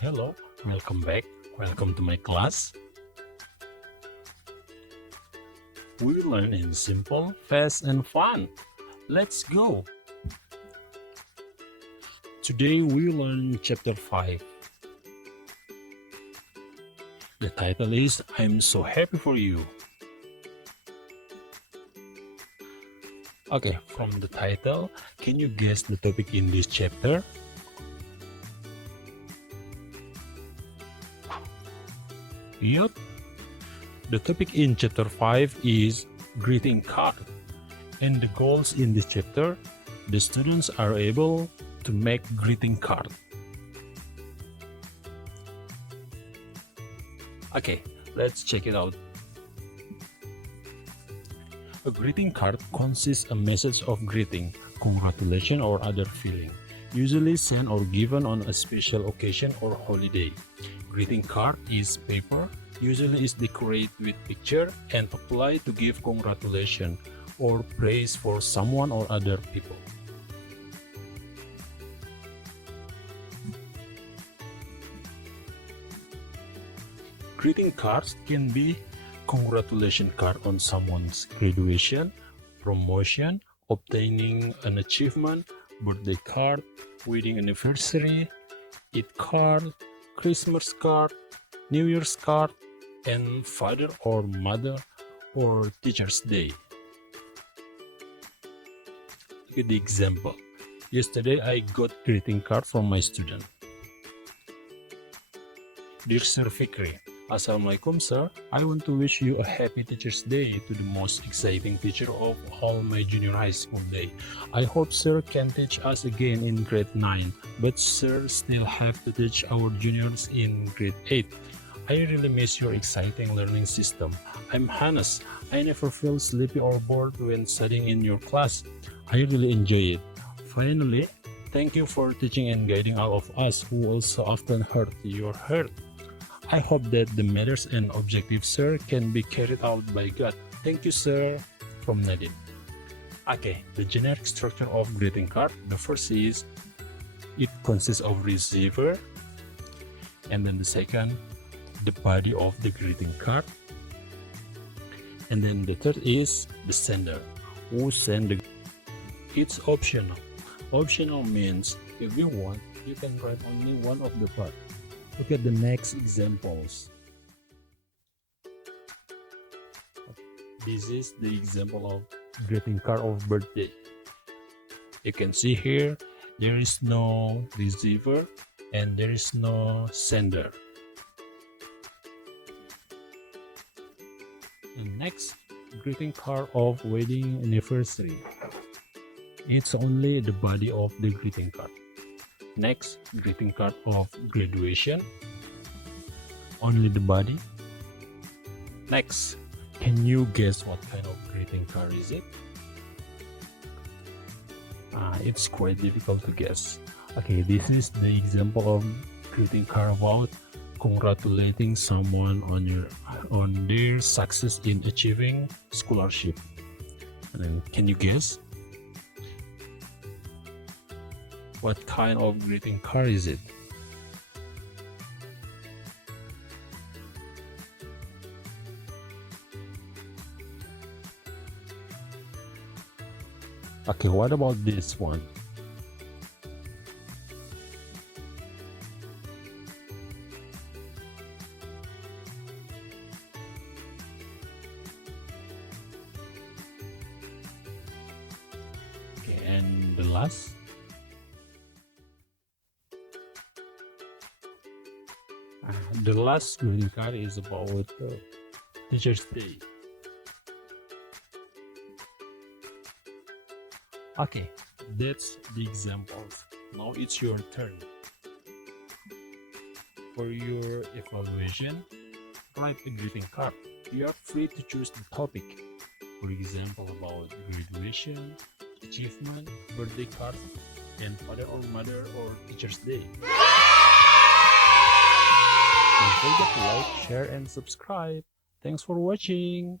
Hello, welcome back. Welcome to my class. We learn in simple, fast, and fun. Let's go. Today we learn chapter 5. The title is I'm so happy for you. Okay, from the title, can you guess the topic in this chapter? Yup. The topic in chapter 5 is greeting card. And the goals in this chapter, the students are able to make greeting card. Okay, let's check it out. A greeting card consists a message of greeting, congratulation or other feeling, usually sent or given on a special occasion or holiday. Greeting card is paper, usually is decorated with picture and applied to give congratulation or praise for someone or other people. Greeting cards can be congratulation card on someone's graduation, promotion, obtaining an achievement, birthday card, wedding anniversary, Eid card, Christmas card, New Year's card, and Father or Mother or Teacher's Day. Look at the example. Yesterday I got greeting card from my student. Dear Sir Fikri, Assalamualaikum sir, I want to wish you a happy Teacher's Day to the most exciting teacher of all my junior high school day. I hope sir can teach us again in grade 9, but sir still have to teach our juniors in grade 8. I really miss your exciting learning system. I'm Hannes. I never feel sleepy or bored when studying in your class. I really enjoy it. Finally, thank you for teaching and guiding all of us who also often hurt your heart. I hope that the matters and objectives, sir, can be carried out by God. Thank you, sir. From Nadine. Okay, the generic structure of greeting card. The first is it consists of receiver, and then the second, the body of the greeting card, and then the third is the sender, who send the. It's optional. Optional means if you want, you can write only one of the part. Look at the next examples. This is the example of greeting card of birthday. You can see here there is no receiver and there is no sender. The next greeting card of wedding anniversary. It's only the body of the greeting card. Next, greeting card of graduation. Only the body. Next, can you guess what kind of greeting card is it? It's quite difficult to guess. Okay, this is the example of greeting card about congratulating someone on their success in achieving scholarship. And then, can you guess? What kind of greeting card is it? Okay, what about this one? Okay, and the last? The last greeting card is about Teacher's Day. Okay, that's the examples. Now it's your turn. For your evaluation, write a greeting card. You are free to choose the topic. For example, about graduation, achievement, birthday card, and Father or Mother or Teacher's Day. Don't forget to like, share, and subscribe. Thanks for watching.